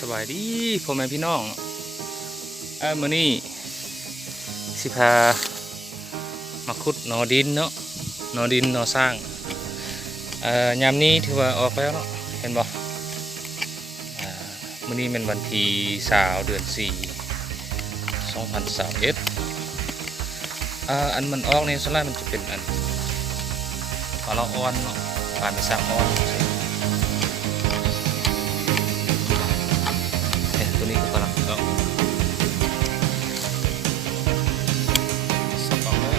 สบายดีพ่อแม่พี่น้องมื้อนี้สิพามาขุดหนอดินเนาะหนอดินหนอสร้างยามนี้ถือว่าออกแล้วเนาะเห็นบ่มื้อนี้เป็นวันที่20เดือน4 2021อันมันออกในส่วนใหญ่มันจะเป็นอันปลาละอ่อนเนาะปลาไม่สร้างอ่อนตัวนี้ก็กำลังออกสับออกเลย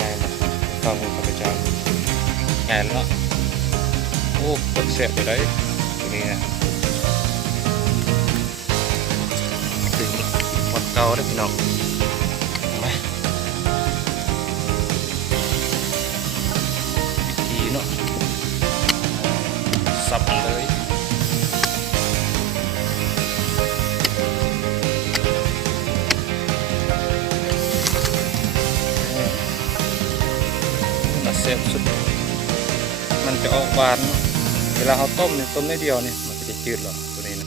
ง่ายนะฟังมือข้าพเจ้าง่ายแล้วเนาะโอ้กดเสียบไปเลยตัวนี้นะถึงหมดเก่าได้พี่น้องเนาะสับเลยน่าเสียบสุดมันจะออกหวานเวลาเขาต้มเนี่ยต้มได้เดียวเนี่ยมันจะจืดหรอตัวนี้นะ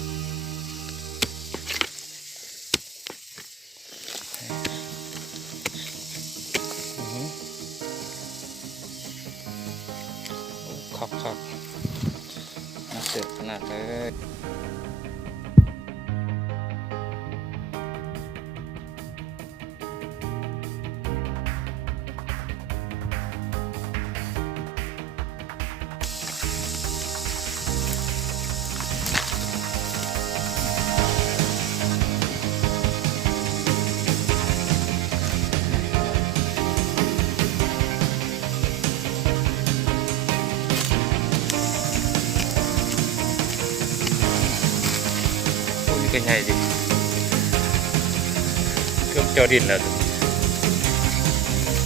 ครับเสร็จขนาดเลยก็ใหญ่ดิเครื่องจอดินแล้ว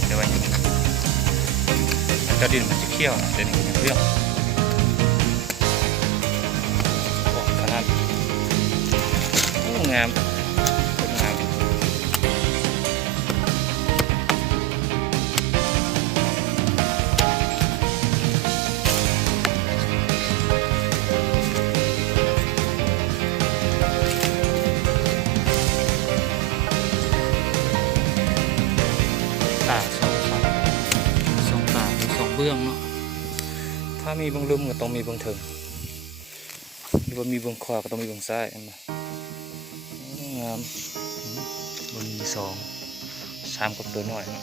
เดี๋ยวมันจอดินมันจะเคี่ยวเดี๋ยวนี้เครื่องขนาดงามงามตาสองตาสองเบื้องเนาะถ้ามีเบื้องลุ่มก็ต้องมีเบื้องถึงหรือว่ามีเบื้องขวาก็ต้องมีเบื้องซ้ายงามมันมี2 3กับตัวหน่อยเนาะ